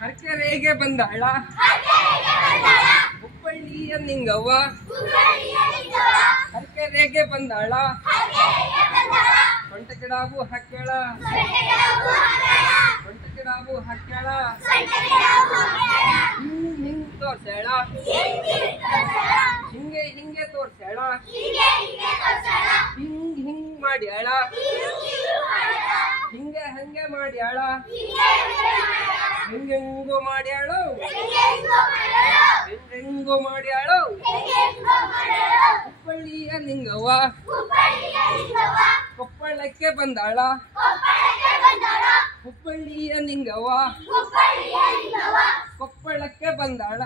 ಹರಕೆರೆಗೆ ಬಂದಾಳ ಹುಬ್ಬಳ್ಳಿಯ ನಿಂಗವ್ವ ಹರಕೆರೆಗೆ ಬಂದಾಳ ಸೊಂಟ ಗಿಡಾಬು ಹಾಕ್ಯಾಳ ಸೊಂಟ ಗಿಡಾಬು ಹಾಕ್ಯಾಳ ಹಿಂಗ್ ತೋರ್ಸ್ಯಾಳ ಹಿಂಗೆ ಹಿಂಗೆ ತೋರ್ಸ್ಯಾಳ ಹಿಂಗ್ ಮಾಡ್ಯಾಳ ಹಿಂಗೆ ಹಂಗೆ ಮಾಡ್ಯಾಳ ಹೆಂಗೆಂಗೋ ಮಾಡ್ಯಾಳು ಹೆಂಗೆಂಗೋ ಮಾಡ್ಯಾಳು ಹುಬ್ಬಳ್ಳಿಯ ನಿಂಗವ್ವ ಕೊಪ್ಪಳಕ್ಕೆ ಬಂದಾಳ ಹುಬ್ಬಳ್ಳಿಯ ನಿಂಗವ್ವ ಕೊಪ್ಪಳಕ್ಕೆ ಬಂದಾಳ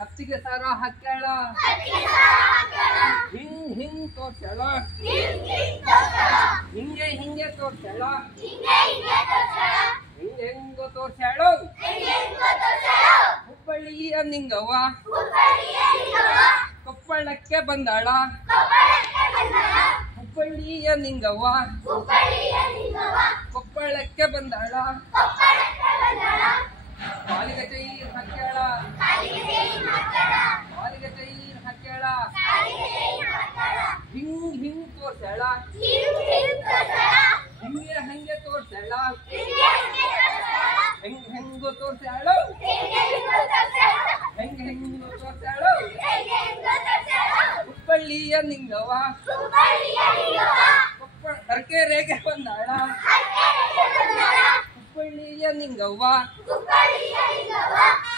ಹತ್ತಿಗೆ ಸಾರ ಹಾಕ್ಯಾಳ ಹಿಂಗ್ ಹಿಂಗ್ ತೋರ್ಸ್ಯಾಳ ಹಿಂಗೆ ಹಿಂಗೆ ತೋರ್ಸ್ಯಾಳ ಹೆಂಗೆಂಗೋ ತೋರ್ಸ್ಯಾಳು ಹುಬ್ಬಳ್ಳಿಯ ನಿಂಗವ್ವ ಕೊಪ್ಪಳಕ್ಕೆ ಬಂದಾಳ ಹುಬ್ಬಳ್ಳಿಯ ನಿಂಗವ್ವ ಕೊಪ್ಪಳಕ್ಕೆ ಬಂದಾಳ ಕಾಲಿಗೆ ಚೈರ್ ಹಾಕ್ಯಾಳ ಕಾಲಿಗೆ ಚೈರ್ ಹಾಕ್ಯಾಳ ಹಿಂಗ್ ಹಿಂಗ್ ತೋರ್ಸ್ಯಾಳ ಹಿಂಗೆ ಹಂಗೆ ತೋರ್ಸ್ಯಾಳ ಹೆಂಗ್ ಹೆಂಗೋ ತೋರ್ಸ್ಯಾಳು ಹೆಂಗ್ ಹೆಂಗೋ ತೋರ್ಸ್ಯಾಳು ಹುಬ್ಬಳ್ಳಿಯ ನಿಂಗವ್ವ ಹರಕೆರೆಗೆ ಬಂದಾಳ ಹುಬ್ಬಳ್ಳಿಯ ನಿಂಗವ್ವ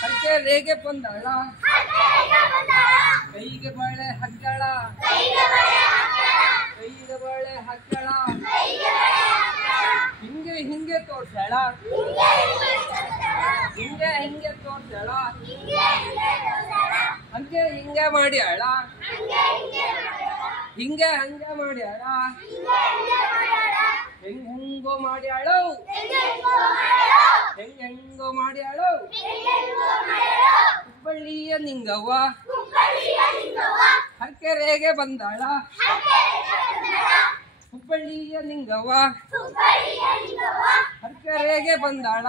ಹರಕೆರೆಗೆ ಬಂದಾಳ ಕೈಗೆ ಬಾಳೆ ಹಾಕ್ಯಾಳ ಕೈಗೆ ಬಾಳೆ ಹಾಕ್ಯಾಳ ಹಿಂಗೆ ಹಿಂಗೆ ತೋರ್ಸ್ಯಾಳ ಹಿಂಗೆ ಹಿಂಗೆ ತೋರ್ಸ್ಯಾಳ ಹಂಗೆ ಹಿಂಗೆ ಮಾಡ್ಯಾಳ ಹಿಂಗೆ ಹಂಗೆ ಮಾಡ್ಯಾಳ ಹೆಂಗ್ ಹೆಂಗೋ ಮಾಡ್ಯಾಳು ಹೆಂಗ್ ಹೆಂಗೋ ಮಾಡ್ಯಾಳು ಹುಬ್ಬಳ್ಳಿಯ ನಿಂಗವ್ವ ಹರಕೆರೆಗೆ ಬಂದಾಳ ಹುಬ್ಬಳ್ಳಿಯ ನಿಂಗವ್ವ ಹರಕೆರೆಗೆ ಬಂದಾಳ